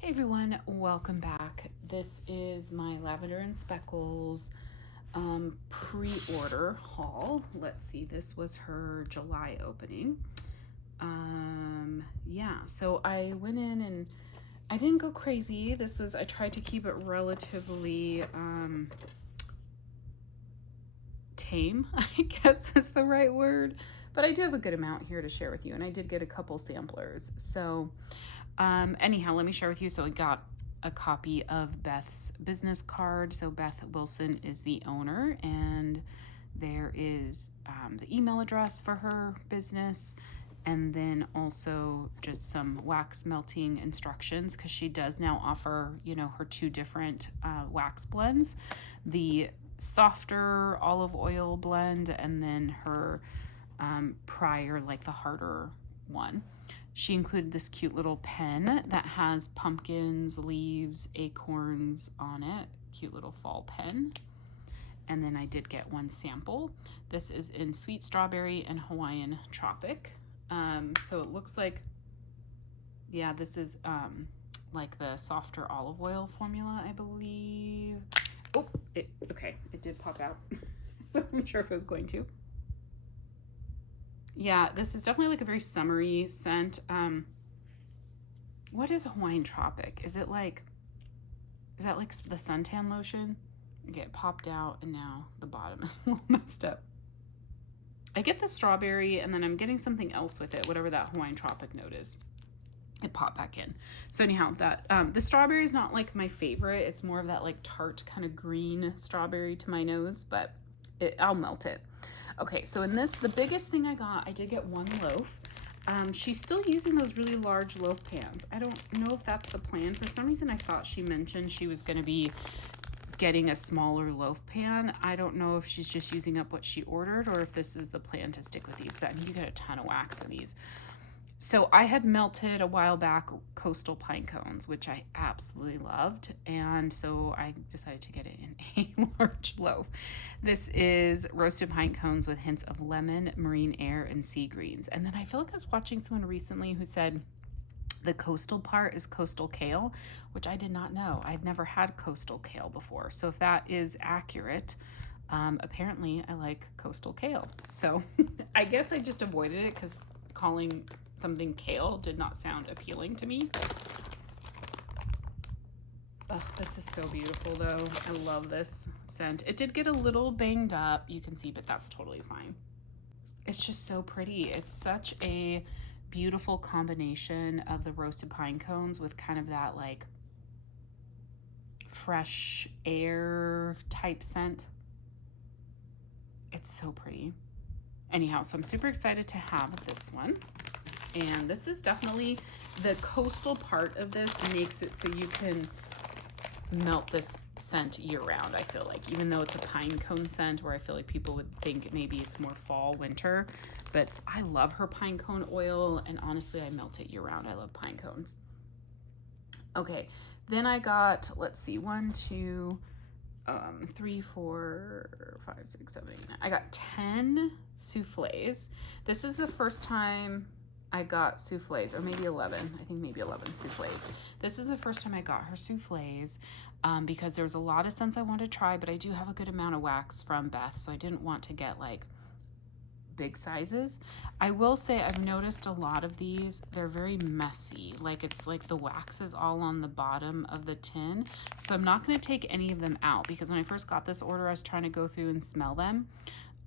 Hey everyone, welcome back. This is my Lavender and Speckles pre-order haul. Let's see, this was her July opening. Yeah, so I went in and I didn't go crazy. I tried to keep it relatively tame, I guess is the right word. But I do have a good amount here to share with you, and I did get a couple samplers. So anyhow, let me share with you. So I got a copy of Beth's business card. So Beth Wilson is the owner, and there is the email address for her business, and then also just some wax melting instructions, because she does now offer, her two different wax blends, the softer olive oil blend, and then her prior, like the harder one. She included this cute little pen that has pumpkins, leaves, acorns on it. Cute little fall pen. And then I did get one sample. This is in Sweet Strawberry and Hawaiian Tropic. So it looks like, yeah, this is like the softer olive oil formula, I believe. Oh, okay, it did pop out. I'm sure if it was going to. Yeah, this is definitely like a very summery scent. What is Hawaiian Tropic? Is that like the suntan lotion? Okay, it popped out and now the bottom is a little messed up. I get the strawberry and then I'm getting something else with it, whatever that Hawaiian Tropic note is. It popped back in. So anyhow, that the strawberry is not like my favorite. It's more of that like tart kind of green strawberry to my nose, but I'll melt it. Okay, so in this, the biggest thing I did get one loaf. She's still using those really large loaf pans. I don't know if that's the plan. For some reason, I thought she mentioned she was going to be getting a smaller loaf pan. I don't know if she's just using up what she ordered or if this is the plan to stick with these, but I mean, you get a ton of wax in these. So I had melted a while back coastal pine cones, which I absolutely loved. And so I decided to get it in a large loaf. This is roasted pine cones with hints of lemon, marine air, and sea greens. And then I feel like I was watching someone recently who said the coastal part is coastal kale, which I did not know. I'd never had coastal kale before. So if that is accurate, apparently I like coastal kale. So I guess I just avoided it because calling something kale did not sound appealing to me. Oh, this is so beautiful though. I love this scent. It did get a little banged up, you can see, but that's totally fine. It's just so pretty. It's such a beautiful combination of the roasted pine cones with kind of that like fresh air type scent. It's so pretty. Anyhow, so I'm super excited to have this one. And this is definitely, the coastal part of this makes it so you can melt this scent year round, I feel like, even though it's a pine cone scent where I feel like people would think maybe it's more fall, winter, but I love her pine cone oil, and honestly, I melt it year round. I love pine cones. Okay, then I got, let's see, 1, 2, 3, 4, 5, 6, 7, 8, 9. I got 10 souffles. This is the first time I got souffles, or maybe 11. I think maybe 11 souffles. This is the first time I got her souffles because there was a lot of scents I wanted to try, but I do have a good amount of wax from Beth, so I didn't want to get like big sizes. I will say I've noticed a lot of these, they're very messy. Like it's like the wax is all on the bottom of the tin. So I'm not going to take any of them out because when I first got this order, I was trying to go through and smell them.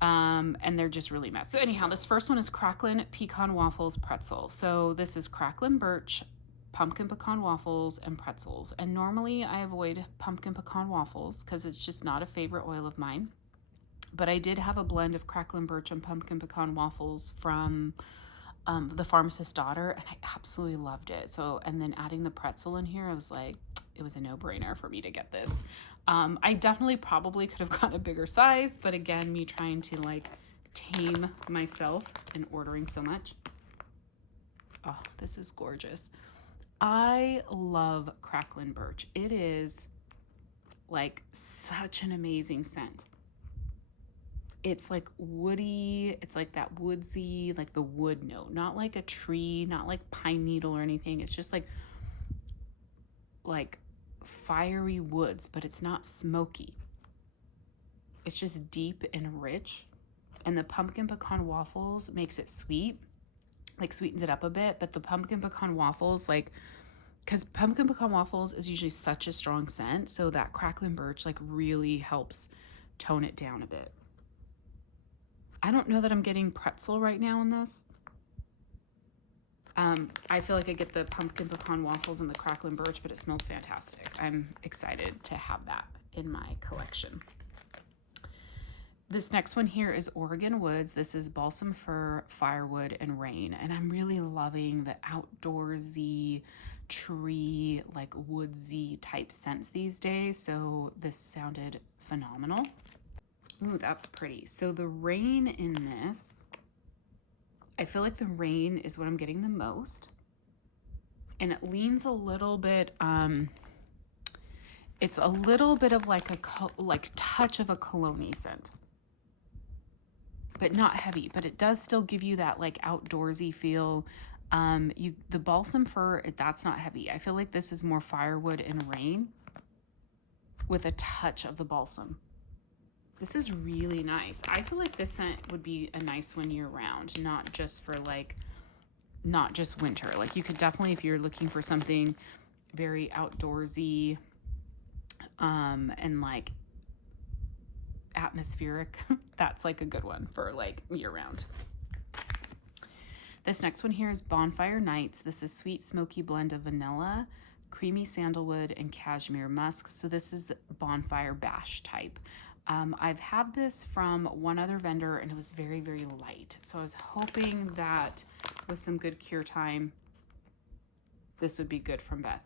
And they're just really messy. So anyhow, this first one is Cracklin' Pecan Waffles Pretzel. So this is Cracklin' Birch, pumpkin pecan waffles, and pretzels. And normally I avoid pumpkin pecan waffles because it's just not a favorite oil of mine. But I did have a blend of Cracklin' Birch and pumpkin pecan waffles from the Pharmacist's Daughter, and I absolutely loved it. So, and then adding the pretzel in here, I was like, it was a no-brainer for me to get this. I definitely probably could have gotten a bigger size, but again, me trying to like tame myself and ordering so much. Oh, this is gorgeous. I love Cracklin' Birch. It is like such an amazing scent. It's like woody, it's like that woodsy, like the wood note, not like a tree, not like pine needle or anything. It's just like like fiery woods, but it's not smoky. It's just deep and rich. And the pumpkin pecan waffles makes it sweet, like sweetens it up a bit. But the pumpkin pecan waffles, like, because pumpkin pecan waffles is usually such a strong scent, so that crackling birch like really helps tone it down a bit. I don't know that I'm getting pretzel right now in this. I feel like I get the pumpkin pecan waffles and the crackling birch, but it smells fantastic. I'm excited to have that in my collection. This next one here is Oregon Woods. This is balsam fir, firewood, and rain. And I'm really loving the outdoorsy, tree, like woodsy type scents these days. So this sounded phenomenal. Ooh, that's pretty. So the rain in this, I feel like the rain is what I'm getting the most. And it leans a little bit, it's a little bit of like a touch of a cologne-y scent. But not heavy, but it does still give you that like outdoorsy feel. The balsam fir, that's not heavy. I feel like this is more firewood and rain with a touch of the balsam. This is really nice. I feel like this scent would be a nice one year round, not just winter. Like you could definitely, if you're looking for something very outdoorsy, and like atmospheric, that's like a good one for like year round. This next one here is Bonfire Nights. This is sweet smoky blend of vanilla, creamy sandalwood, and cashmere musk. So this is the bonfire bash type. I've had this from one other vendor and it was very, very light. So I was hoping that with some good cure time, this would be good from Beth.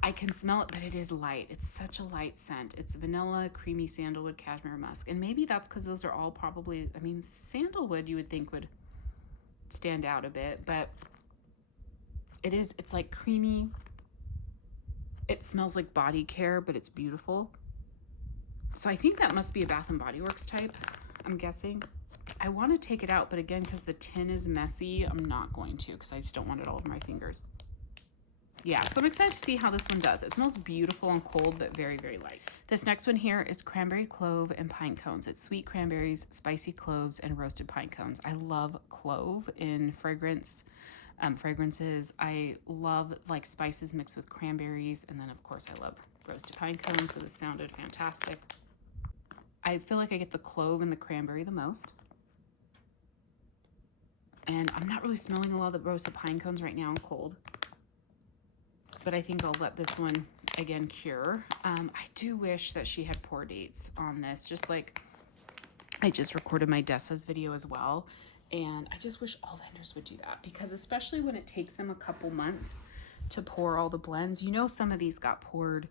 I can smell it, but it is light. It's such a light scent. It's vanilla, creamy sandalwood, cashmere musk. And maybe that's because those are all probably, I mean, sandalwood you would think would stand out a bit, but it's like creamy. It smells like body care, but it's beautiful. So I think that must be a Bath & Body Works type, I'm guessing. I want to take it out, but again, because the tin is messy, I'm not going to, because I just don't want it all over my fingers. Yeah, so I'm excited to see how this one does. It smells beautiful and cold, but very, very light. This next one here is cranberry clove and pine cones. It's sweet cranberries, spicy cloves, and roasted pine cones. I love clove in fragrances. I love like spices mixed with cranberries, and then of course I love roasted pine cones, so this sounded fantastic. I feel like I get the clove and the cranberry the most. And I'm not really smelling a lot of the roasted pine cones right now. I'm cold. But I think I'll let this one, again, cure. I do wish that she had pour dates on this. Just like I just recorded my Dessa's video as well. And I just wish all vendors would do that. Because especially when it takes them a couple months to pour all the blends. You know, some of these got poured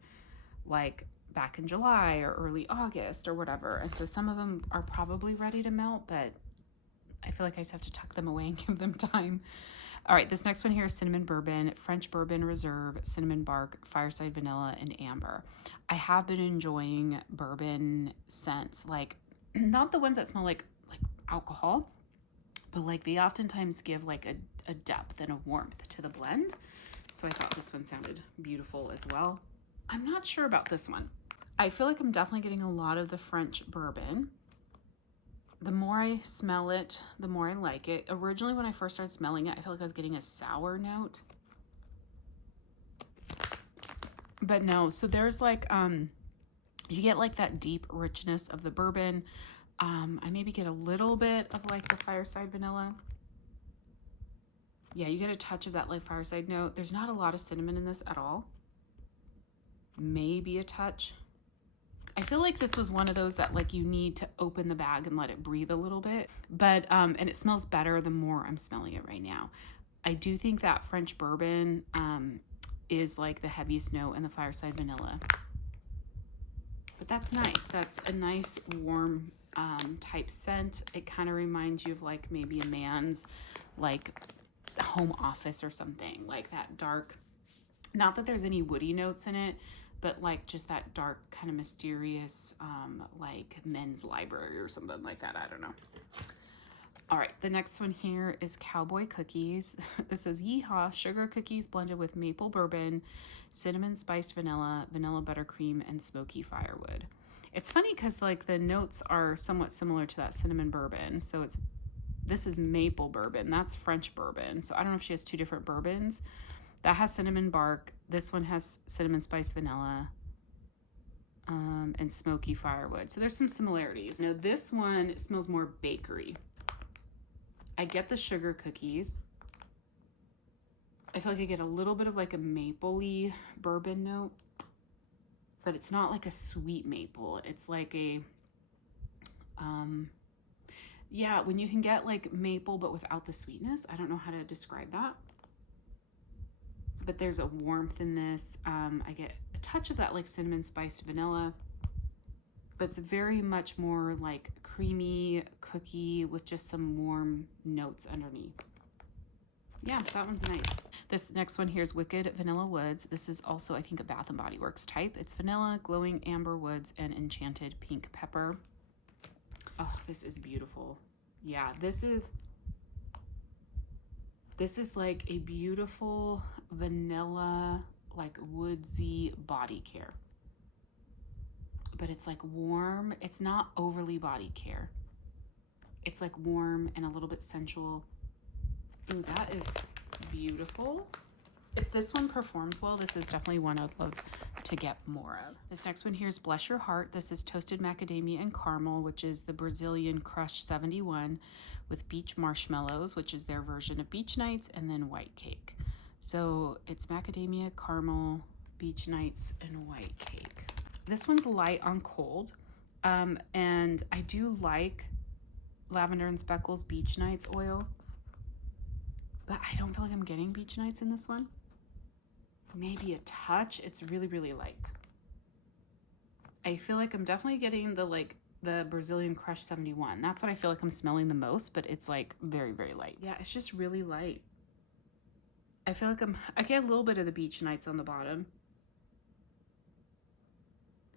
like back in July or early August or whatever. And so some of them are probably ready to melt, but I feel like I just have to tuck them away and give them time. All right, this next one here is cinnamon bourbon, French bourbon reserve, cinnamon bark, fireside vanilla, and amber. I have been enjoying bourbon scents, like not the ones that smell like alcohol, but like they oftentimes give like a depth and a warmth to the blend. So I thought this one sounded beautiful as well. I'm not sure about this one. I feel like I'm definitely getting a lot of the French bourbon. The more I smell it, the more I like it. Originally, when I first started smelling it, I felt like I was getting a sour note. But no, so there's like, you get like that deep richness of the bourbon. I maybe get a little bit of like the fireside vanilla. Yeah, you get a touch of that like fireside note. There's not a lot of cinnamon in this at all. Maybe a touch. I feel like this was one of those that like you need to open the bag and let it breathe a little bit. But, and it smells better the more I'm smelling it right now. I do think that French bourbon is like the heaviest note in the fireside vanilla. But that's nice. That's a nice warm type scent. It kind of reminds you of like maybe a man's like home office or something. Like that dark, not that there's any woody notes in it, but like just that dark kind of mysterious like men's library or something like that. I don't know. All right, the next one here is Cowboy Cookies. This says Yeehaw, sugar cookies blended with maple bourbon, cinnamon spiced vanilla, vanilla buttercream, and smoky firewood. It's funny because like the notes are somewhat similar to that cinnamon bourbon. So this is maple bourbon. That's French bourbon. So I don't know if she has two different bourbons. That has cinnamon bark. This one has cinnamon spiced vanilla and smoky firewood. So there's some similarities. Now this one smells more bakery. I get the sugar cookies. I feel like I get a little bit of like a mapley bourbon note, but it's not like a sweet maple. It's like a, yeah, when you can get like maple but without the sweetness. I don't know how to describe that. But there's a warmth in this. I get a touch of that like cinnamon spiced vanilla, but it's very much more like creamy cookie with just some warm notes underneath. Yeah, that one's nice. This next one here is Wicked Vanilla Woods. This is also, I think, a Bath & Body Works type. It's vanilla, glowing amber woods, and enchanted pink pepper. Oh, this is beautiful. Yeah, this is like a beautiful vanilla, like woodsy body care. But it's like warm. It's not overly body care. It's like warm and a little bit sensual. Ooh, that is beautiful. If this one performs well, this is definitely one I'd love to get more of. This next one here is Bless Your Heart. This is toasted macadamia and caramel, which is the Brazilian Crush 71 with beach marshmallows, which is their version of Beach Nights, and then white cake. So it's macadamia, caramel, Beach Nights, and white cake. This one's light on cold, and I do like Lavender and Speckles Beach Nights oil, but I don't feel like I'm getting Beach Nights in this one. Maybe a touch. It's really, really light. I feel like I'm definitely getting the Brazilian Crush 71. That's what I feel like I'm smelling the most, but it's like very, very light. Yeah, it's just really light. I feel like I get a little bit of the Beach Nights on the bottom,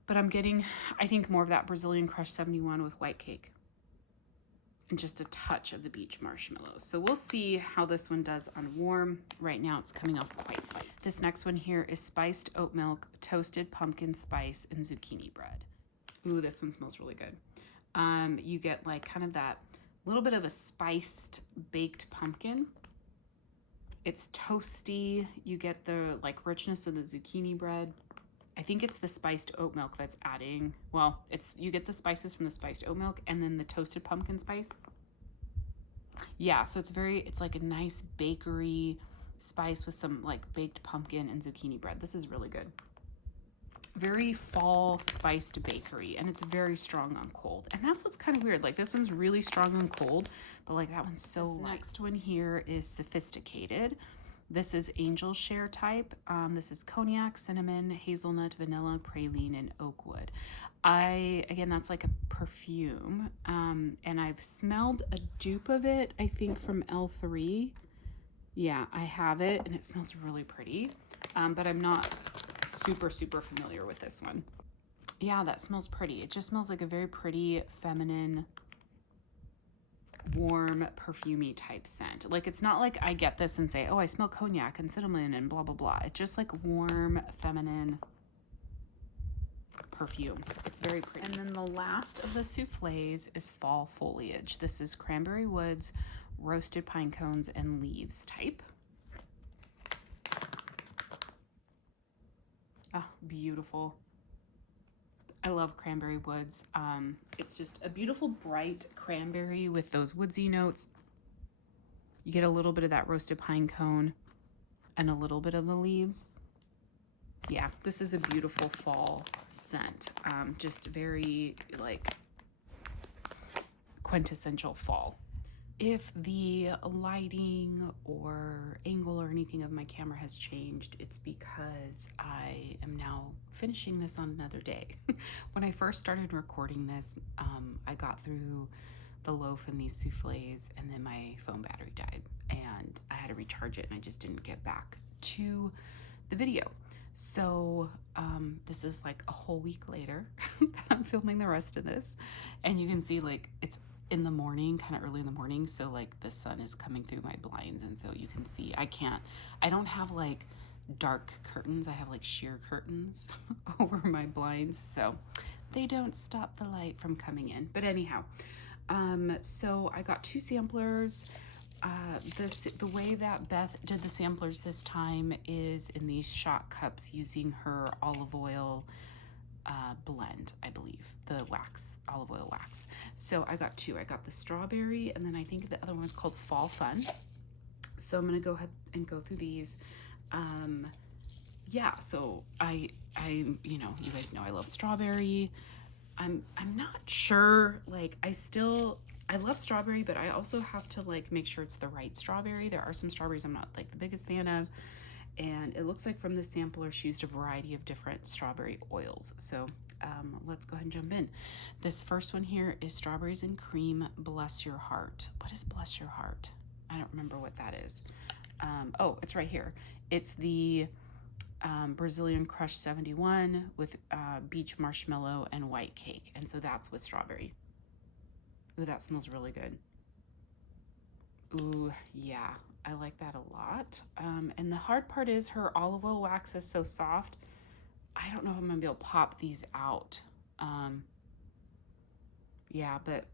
but I'm getting, I think, more of that Brazilian Crush 71 with white cake and just a touch of the beach marshmallows. So we'll see how this one does on warm. Right now it's coming off quite light. This next one here is spiced oat milk, toasted pumpkin spice, and zucchini bread. Ooh, this one smells really good. You get like kind of that little bit of a spiced baked pumpkin. It's toasty. You get the like richness of the zucchini bread. I think it's the spiced oat milk that's adding, well, you get the spices from the spiced oat milk and then the toasted pumpkin spice. Yeah, so it's like a nice bakery spice with some like baked pumpkin and zucchini bread. This is really good. Very fall spiced bakery, and it's very strong on cold. And that's what's kind of weird. Like this one's really strong on cold, but like that one's so light. Next one here is Sophisticated. This is Angel Share type. This is cognac, cinnamon, hazelnut, vanilla, praline, and oak wood. Again, that's like a perfume. And I've smelled a dupe of it, I think from L3. Yeah, I have it, and it smells really pretty. But I'm not super, super familiar with this one. Yeah, that smells pretty. It just smells like a very pretty, feminine, warm, perfumey type scent. Like it's not like I get this and say, oh, I smell cognac and cinnamon and blah, blah, blah. It's just like warm, feminine perfume. It's very pretty. And then the last of the souffles is Fall Foliage. This is Cranberry Woods, Roasted Pine Cones, and Leaves type. Oh, beautiful. I love Cranberry Woods. It's just a beautiful bright cranberry with those woodsy notes. You get a little bit of that roasted pine cone and a little bit of the leaves. Yeah, this is a beautiful fall scent. Just very like quintessential fall. If the lighting or angle or anything of my camera has changed, it's because I am now finishing this on another day. When I first started recording this, I got through the loaf and these souffles, and then my phone battery died, and I had to recharge it, and I just didn't get back to the video. So this is like a whole week later that I'm filming the rest of this, and you can see like it's in the morning, kind of early in the morning, so like the sun is coming through my blinds, and so you can see I don't have like dark curtains. I have like sheer curtains over my blinds, so they don't stop the light from coming in. But anyhow, so I got 2 samplers. The way that Beth did the samplers this time is in these shot cups using her olive oil blend, I believe, the wax, olive oil wax. So I got 2. I got the strawberry, and then I think the other one was called Fall Fun. So I'm gonna go ahead and go through these. Yeah, so I you know, you guys know I love strawberry. I'm not sure, like I love strawberry, but I also have to like make sure it's the right strawberry. There are some strawberries I'm not like the biggest fan of. And it looks like from the sampler she used a variety of different strawberry oils. So let's go ahead and jump in. This first one here is Strawberries and Cream Bless Your Heart. What is Bless Your Heart? I don't remember what that is. Oh, it's right here. It's the Brazilian Crush 71 with beach marshmallow and white cake. And so that's with strawberry. Ooh, that smells really good. Ooh, yeah, I like that a lot. And the hard part is her olive oil wax is so soft. I don't know if I'm gonna be able to pop these out. Yeah, but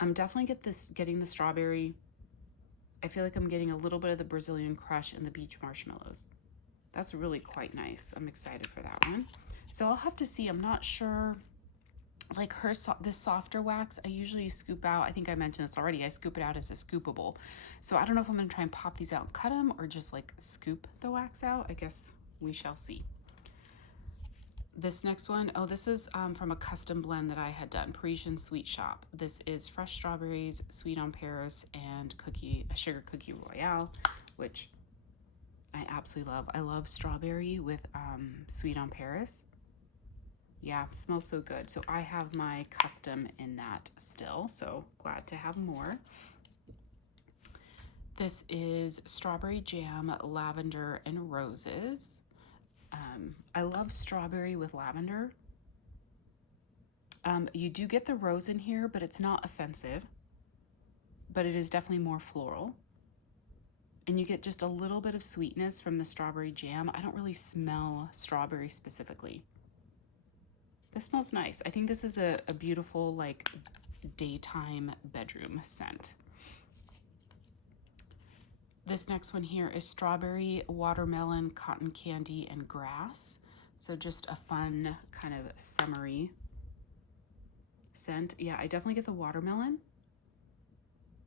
I'm definitely getting the strawberry. I feel like I'm getting a little bit of the Brazilian Crush and the beach marshmallows. That's really quite nice. I'm excited for that one. So I'll have to see. I'm not sure. Like this softer wax, I usually scoop out. I think I mentioned this already. I scoop it out as a scoopable. So I don't know if I'm going to try and pop these out and cut them or just like scoop the wax out. I guess we shall see. This next one, oh, this is from a custom blend that I had done, Parisian Sweet Shop. This is fresh strawberries, sweet on Paris, and a sugar cookie royale, which I absolutely love. I love strawberry with sweet on Paris. Yeah, smells so good. So I have my custom in that still, so glad to have more. This is Strawberry Jam, Lavender, and Roses. I love strawberry with lavender. You do get the rose in here, but it's not offensive. But it is definitely more floral. And you get just a little bit of sweetness from the strawberry jam. I don't really smell strawberry specifically. This smells nice. I think this is a beautiful like daytime bedroom scent. This next one here is Strawberry, Watermelon, Cotton Candy, and Grass. So just a fun kind of summery scent. Yeah, I definitely get the watermelon.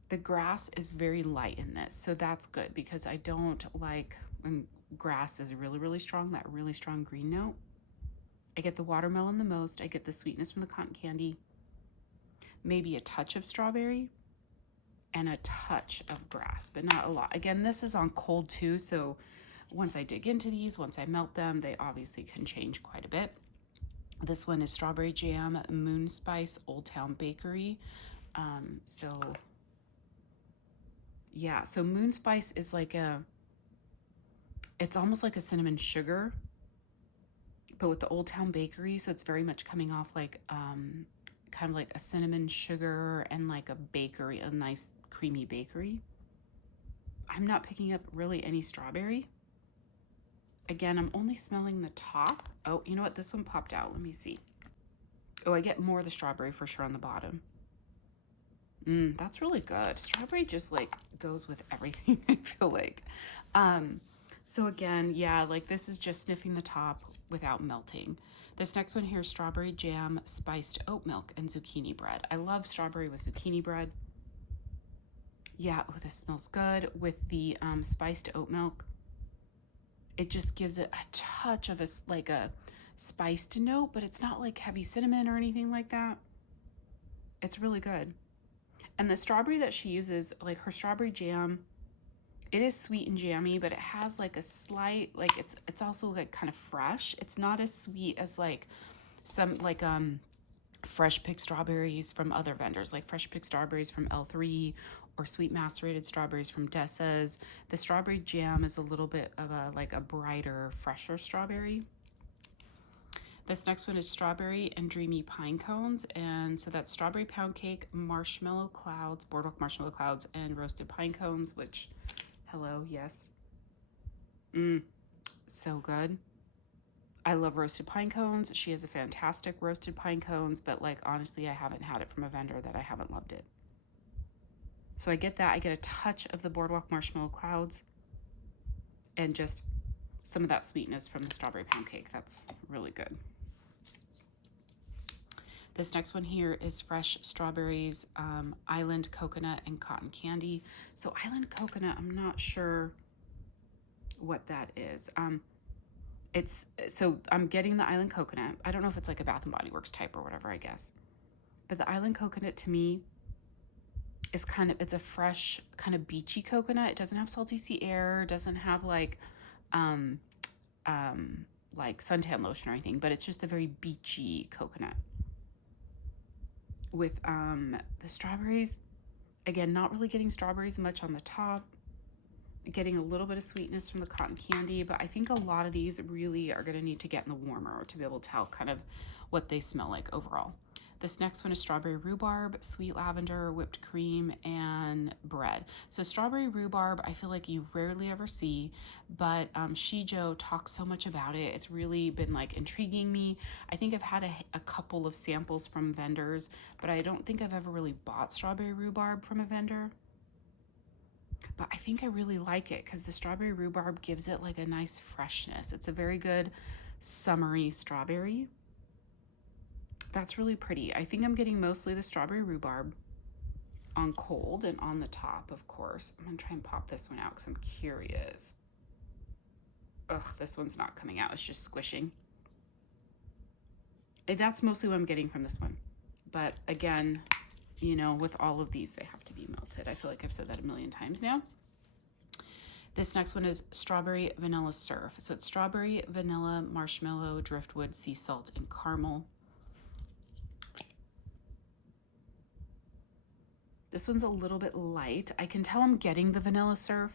The grass is very light in this, so that's good because I don't like when grass is really, really strong, that really strong green note. I get the watermelon the most. I get the sweetness from the cotton candy, maybe a touch of strawberry, and a touch of grass, but not a lot. Again, this is on cold too, so once I dig into these, once I melt them, they obviously can change quite a bit. This one is Strawberry Jam, Moon Spice, Old Town Bakery. Yeah, so Moon Spice is like it's almost like a cinnamon sugar, but with the Old Town Bakery, so it's very much coming off like kind of like a cinnamon sugar and like a bakery, a nice creamy bakery. I'm not picking up really any strawberry. Again, I'm only smelling the top. Oh, you know what? This one popped out. Let me see. Oh, I get more of the strawberry for sure on the bottom. That's really good. Strawberry just like goes with everything, I feel like. So again, yeah, like this is just sniffing the top without melting. This next one here is Strawberry Jam, Spiced Oat Milk, and Zucchini Bread. I love strawberry with zucchini bread. Yeah, oh, this smells good with the spiced oat milk. It just gives it a touch of like a spiced note, but it's not like heavy cinnamon or anything like that. It's really good. And the strawberry that she uses, like her strawberry jam, it is sweet and jammy, but it has like a slight, like it's also like kind of fresh. It's not as sweet as like some like fresh picked strawberries from other vendors, like fresh picked strawberries from L3 or sweet macerated strawberries from Dessa's. The strawberry jam is a little bit of a like a brighter, fresher strawberry. This next one is strawberry and dreamy pine cones. And so that's strawberry pound cake, marshmallow clouds, boardwalk marshmallow clouds, and roasted pine cones, which, hello, yes. So good. I love roasted pine cones. She has a fantastic roasted pine cones, but like honestly, I haven't had it from a vendor that I haven't loved it. So I get that. I get a touch of the boardwalk marshmallow clouds and just some of that sweetness from the strawberry pound cake. That's really good. This next one here is fresh strawberries, island coconut, and cotton candy. So island coconut, I'm not sure what that is. So I'm getting the island coconut. I don't know if it's like a Bath and Body Works type or whatever, I guess. But the island coconut to me is it's a fresh kind of beachy coconut. It doesn't have salty sea air, doesn't have like suntan lotion or anything, but it's just a very beachy coconut. With the strawberries, again, not really getting strawberries much on the top. Getting a little bit of sweetness from the cotton candy, but I think a lot of these really are going to need to get in the warmer to be able to tell kind of what they smell like overall. This next one is strawberry rhubarb, sweet lavender, whipped cream, and bread. So strawberry rhubarb, I feel like you rarely ever see, but Shijo talks so much about it. It's really been like intriguing me. I think I've had a couple of samples from vendors, but I don't think I've ever really bought strawberry rhubarb from a vendor. But I think I really like it because the strawberry rhubarb gives it like a nice freshness. It's a very good summery strawberry. That's really pretty. I think I'm getting mostly the strawberry rhubarb on cold and on the top, of course. I'm gonna try and pop this one out because I'm curious. Ugh, this one's not coming out. It's just squishing. That's mostly what I'm getting from this one. But again, you know, with all of these, they have to be melted. I feel like I've said that a million times now. This next one is strawberry vanilla surf. So it's strawberry, vanilla, marshmallow, driftwood, sea salt, and caramel. This one's a little bit light. I can tell I'm getting the vanilla surf.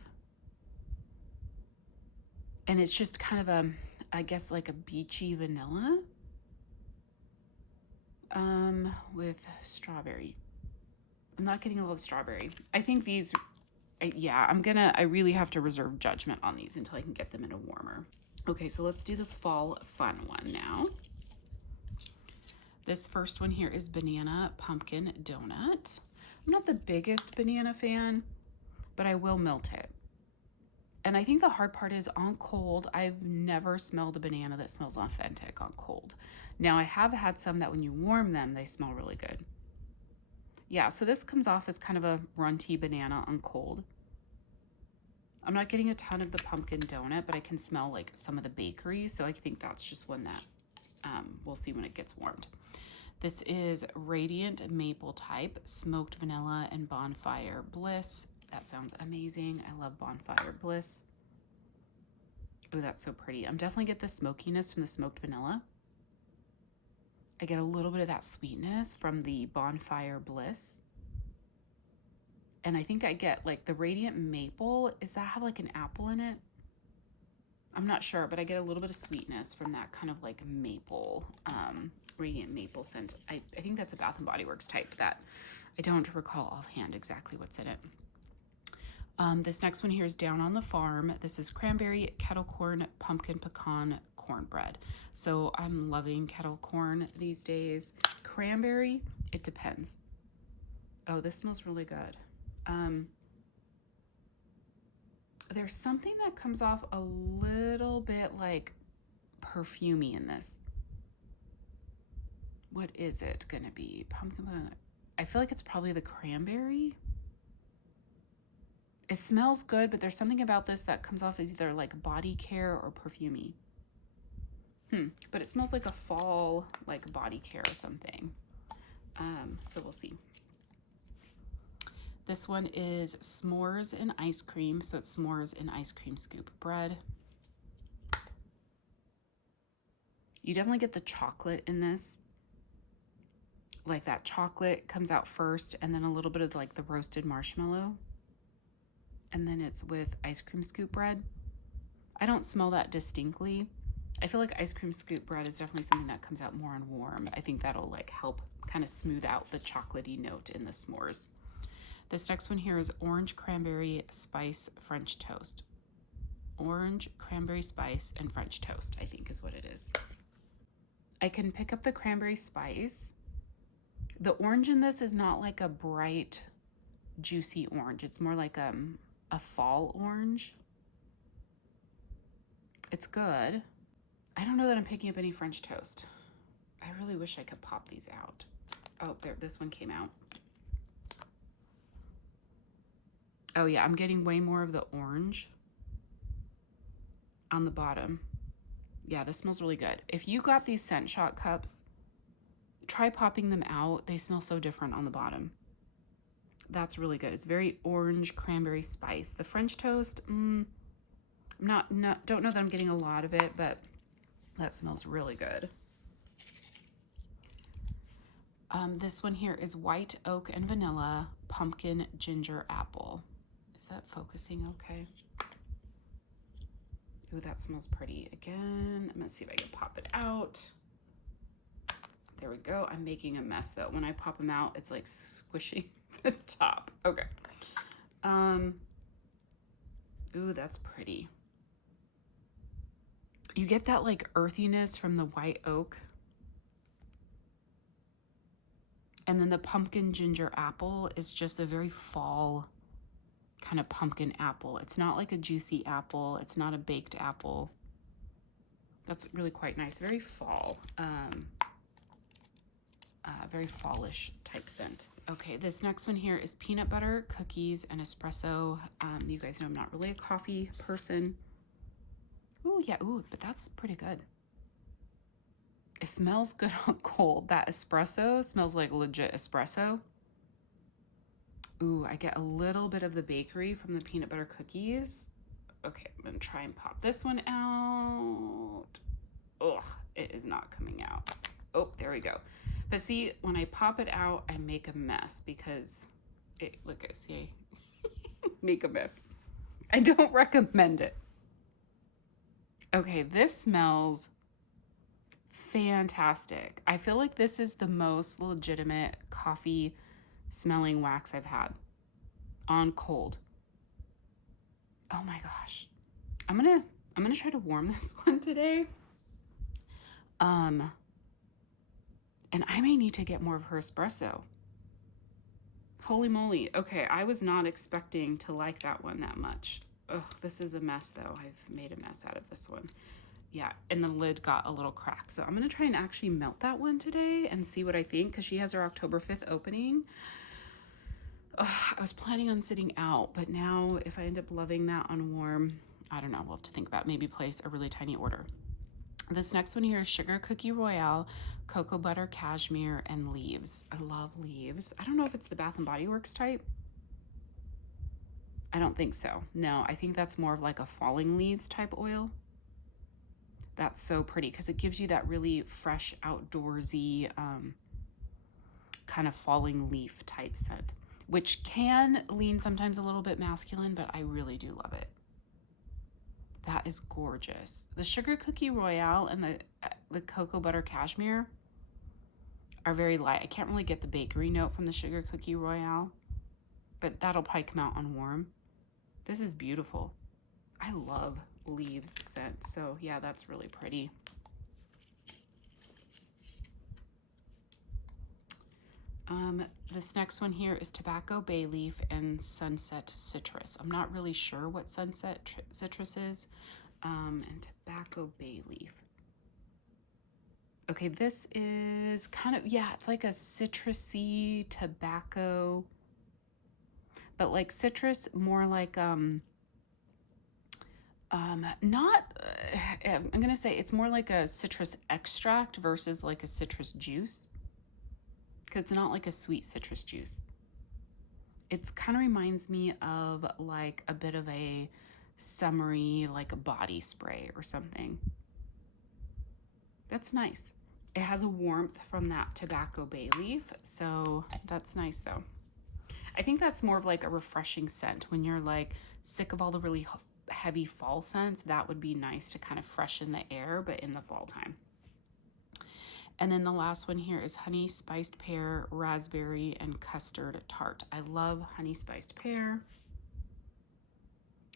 And it's just kind of I guess like a beachy vanilla with strawberry. I'm not getting a lot of strawberry. I think these, I really have to reserve judgment on these until I can get them in a warmer. Okay, so let's do the fall fun one now. This first one here is banana pumpkin donut. I'm not the biggest banana fan, but I will melt it. And I think the hard part is on cold, I've never smelled a banana that smells authentic on cold. Now I have had some that when you warm them, they smell really good. Yeah, so this comes off as kind of a runty banana on cold. I'm not getting a ton of the pumpkin donut, but I can smell like some of the bakery. So I think that's just one that we'll see when it gets warmed. This is Radiant Maple Type, Smoked Vanilla and Bonfire Bliss. That sounds amazing. I love Bonfire Bliss. Oh, that's so pretty. I'm definitely get the smokiness from the smoked vanilla. I get a little bit of that sweetness from the Bonfire Bliss. And I think I get like the Radiant Maple. Does that have like an apple in it? I'm not sure, but I get a little bit of sweetness from that kind of like maple, Radiant Maple scent. I think that's a Bath and Body Works type that I don't recall offhand exactly what's in it. This next one here is Down on the Farm. This is cranberry, kettle corn, pumpkin pecan, cornbread. So I'm loving kettle corn these days. Cranberry, it depends. Oh, this smells really good. There's something that comes off a little bit like perfumey in this. What is it gonna be? Pumpkin. I feel like it's probably the cranberry. It smells good, but there's something about this that comes off as either like body care or perfumey. But it smells like a fall, like body care or something. So we'll see. This one is s'mores and ice cream. So it's s'mores and ice cream scoop bread. You definitely get the chocolate in this. Like that chocolate comes out first and then a little bit of like the roasted marshmallow. And then it's with ice cream scoop bread. I don't smell that distinctly. I feel like ice cream scoop bread is definitely something that comes out more on warm. I think that'll like help kind of smooth out the chocolatey note in the s'mores. This next one here is orange cranberry spice French toast. Orange cranberry spice and French toast, I think is what it is. I can pick up the cranberry spice. The orange in this is not like a bright, juicy orange. It's more like a fall orange. It's good. I don't know that I'm picking up any French toast. I really wish I could pop these out. Oh, there, this one came out. Oh yeah, I'm getting way more of the orange on the bottom. Yeah, this smells really good. If you got these Scent Shot cups, try popping them out. They smell so different on the bottom. That's really good. It's very orange cranberry spice. The French toast, don't know that I'm getting a lot of it, but that smells really good. This one here is white oak and vanilla pumpkin ginger apple. Is that focusing okay? Ooh, that smells pretty. Again, I'm gonna see if I can pop it out. There we go. I'm making a mess though. When I pop them out, it's like squishing the top. Okay. Ooh, that's pretty. You get that like earthiness from the white oak. And then the pumpkin ginger apple is just a very fall kind of pumpkin apple. It's not like a juicy apple. It's not a baked apple. That's really quite nice. Very fall. Very fallish type scent. Okay, this next one here is peanut butter, cookies, and espresso. You guys know I'm not really a coffee person. Ooh, yeah, ooh, but that's pretty good. It smells good on cold. That espresso smells like legit espresso. Ooh, I get a little bit of the bakery from the peanut butter cookies. Okay, I'm gonna try and pop this one out. Ugh, it is not coming out. Oh, there we go. But see, when I pop it out, I make a mess because look at, see, make a mess. I don't recommend it. Okay, this smells fantastic. I feel like this is the most legitimate coffee smelling wax I've had on cold. Oh my gosh. I'm gonna try to warm this one today. And I may need to get more of her espresso. Holy moly. Okay, I was not expecting to like that one that much. Ugh, this is a mess though. I've made a mess out of this one. Yeah, and the lid got a little cracked. So I'm gonna try and actually melt that one today and see what I think, because she has her October 5th opening. Ugh, I was planning on sitting out, but now if I end up loving that on warm, I don't know, we'll have to think about maybe place a really tiny order. This next one here is Sugar Cookie Royale, Cocoa Butter Cashmere, and Leaves. I love leaves. I don't know if it's the Bath & Body Works type. I don't think so. No, I think that's more of like a falling leaves type oil. That's so pretty because it gives you that really fresh, outdoorsy, kind of falling leaf type scent, which can lean sometimes a little bit masculine, but I really do love it. That is gorgeous. The Sugar Cookie Royale and the Cocoa Butter Cashmere are very light. I can't really get the bakery note from the Sugar Cookie Royale, but that'll probably come out on warm. This is beautiful. I love leaves scent, so yeah, that's really pretty. This next one here is Tobacco Bay Leaf and Sunset Citrus. I'm not really sure what Sunset Citrus is. And Tobacco Bay Leaf. Okay, this is kind of, yeah, it's like a citrusy tobacco, but like citrus, more like, I'm gonna say it's more like a citrus extract versus like a citrus juice. Because it's not like a sweet citrus juice. It's kind of reminds me of like a bit of a summery, like a body spray or something. That's nice. It has a warmth from that Tobacco Bay Leaf, so that's nice though. I think that's more of like a refreshing scent when you're like sick of all the really heavy fall scents, that would be nice to kind of freshen the air, but in the fall time. And then the last one here is honey spiced pear, raspberry, and custard tart. I love honey spiced pear,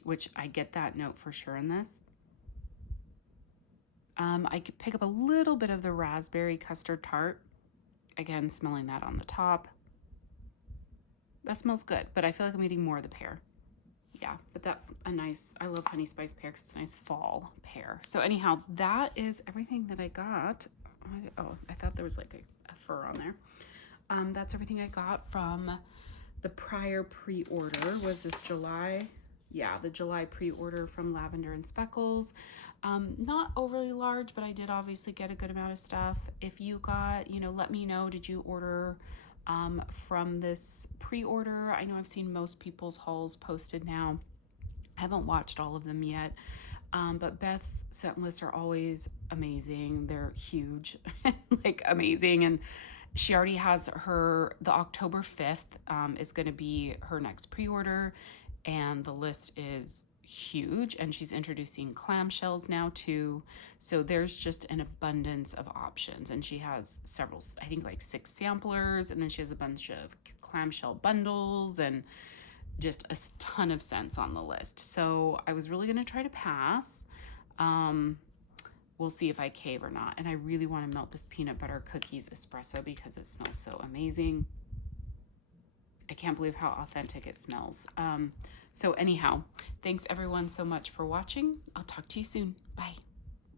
which I get that note for sure in this. I could pick up a little bit of the raspberry custard tart. Again, smelling that on the top. That smells good, but I feel like I'm getting more of the pear. Yeah, but that's a nice, I love honey spiced pear because it's a nice fall pear. So anyhow, that is everything that I got. Oh, I thought there was like a fur on there. That's everything I got from the prior pre-order. Was this July? Yeah, the July pre-order from Lavender and Speckles. Not overly large, but I did obviously get a good amount of stuff. If you got, you know, let me know, did you order from this pre-order? I know I've seen most people's hauls posted now. I haven't watched all of them yet. But Beth's scent lists are always amazing. They're huge, like amazing. And she already has the October 5th is going to be her next pre-order. And the list is huge. And she's introducing clamshells now too. So there's just an abundance of options. And she has several, I think like 6 samplers. And then she has a bunch of clamshell bundles and just a ton of scents on the list. So I was really going to try to pass. We'll see if I cave or not. And I really want to melt this peanut butter cookies espresso because it smells so amazing. I can't believe how authentic it smells. So anyhow, thanks everyone so much for watching. I'll talk to you soon. Bye.